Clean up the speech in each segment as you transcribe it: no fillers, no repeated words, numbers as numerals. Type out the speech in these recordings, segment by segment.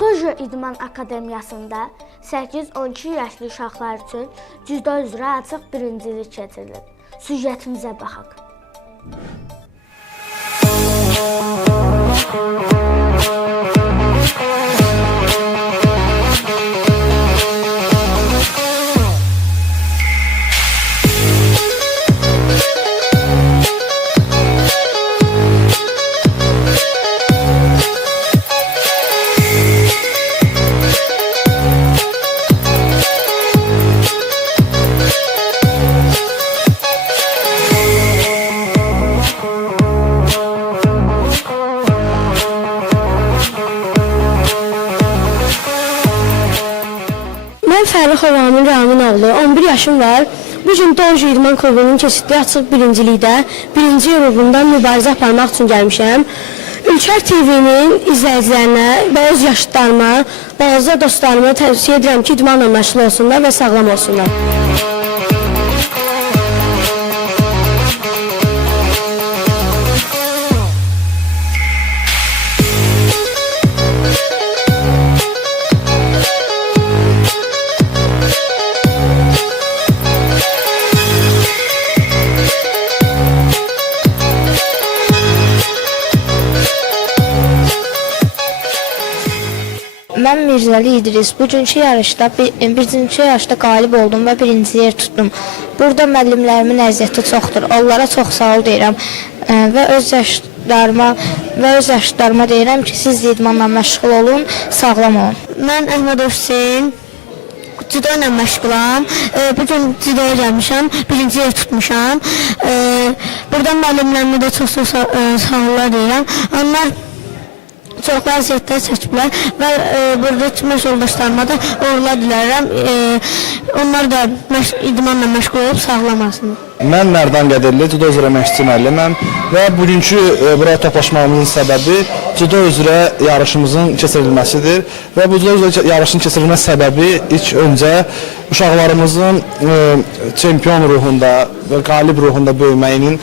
Dojo İdman Akademiyasında 8-12 yaşlı uşaqlar üçün cüdo üzrə açıq birincilik keçirilir. Süjetimizə baxaq. Mən Fərrixov Amin Raminoğlu, 11 yaşım var. Bugün Dojo İdman Klubunun keçirdiyi açıq birincilikdə birinci uğrunda mübarizə aparmaq üçün gəlmişəm. Ülkər TV-nin izləyicilərinə və öz yaşıtlarıma, balaca dostlarıma tövsiyə edirəm ki, idmanla məşğul olsunlar və sağlam olsunlar. Mən Mirzəli İdris. Bugünkü yarışda birinci yarışda qalib oldum və birinci yer tutdum. Burada müəllimlərimin əziyyəti çoxdur. Onlara çox sağ ol deyirəm və öz yaşlarıma deyirəm ki, siz idmanla məşğul olun, sağlam olun. Mən Əhmədov Hüseyn, cüdo ilə məşğulam. Bugün cüdoya gəlmişəm, birinci yer tutmuşam. Burada müəllimlərimə də çox sağ ollar deyirəm. Onlar çox vəziyyətlər çəkiblər və buradakı məşq yoldaşlarıma da uğurlar dilərəm. Onlar da idmanla məşğul olub sağlamasın. Mən Mərdan Qədirli, cüdo üzrə məşqçi müəlliməm və bugünkü buraya toplaşmağımızın səbəbi cüdo üzrə yarışımızın keçirilməsidir və bu cüdo üzrə yarışın keçirilməsi səbəbi ilk öncə uşaqlarımızın çempion ruhunda və qalib ruhunda böyüməyinin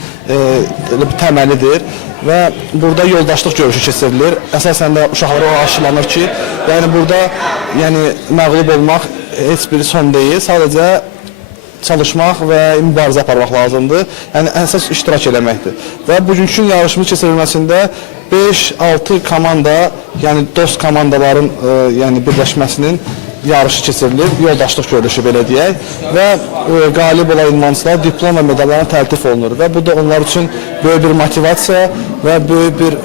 təməlidir və burada yoldaşlıq görüşü keçirilir. Əsasən də uşaqlara aşılanır ki, yəni burada məğlub olmaq heç bir son deyil, sadəcə çalışmaq və mübarizə aparmaq lazımdır. Yəni əsas iştirak eləməkdir. Və bugünkü yarışımız keçirilməsində 5-6 komanda, yəni dost komandaların birləşməsinin yarışı keçirilir, yoldaşlıq görüşü belə deyək və qalib olan idmançılar diplom və medallarına təltif olunur və bu da onlar üçün böyük bir motivasiya və böyük bir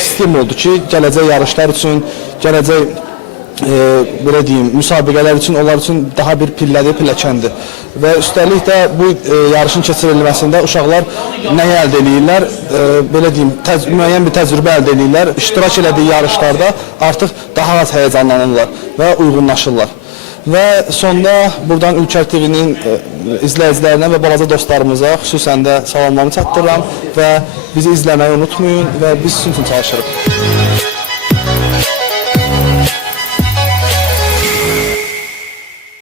stimuldur ki, gələcək yarışlar üçün, gələcək belə deyim, müsabiqələr üçün onlar üçün daha bir pilləkəndir. Və üstəlik də bu yarışın keçirilməsində uşaqlar nəyi əldə edirlər? Belə deyim, müəyyən bir təcrübə əldə edirlər. İştirak elədiyi yarışlarda artıq daha az həyəcanlanırlar və uyğunlaşırlar. Və sonda buradan Ülkər TV-nin izləyicilərinə və balaca dostlarımıza xüsusən də salamlarımı çatdırıram və bizi izləməyi unutmayın və biz sizin üçün çalışırıq.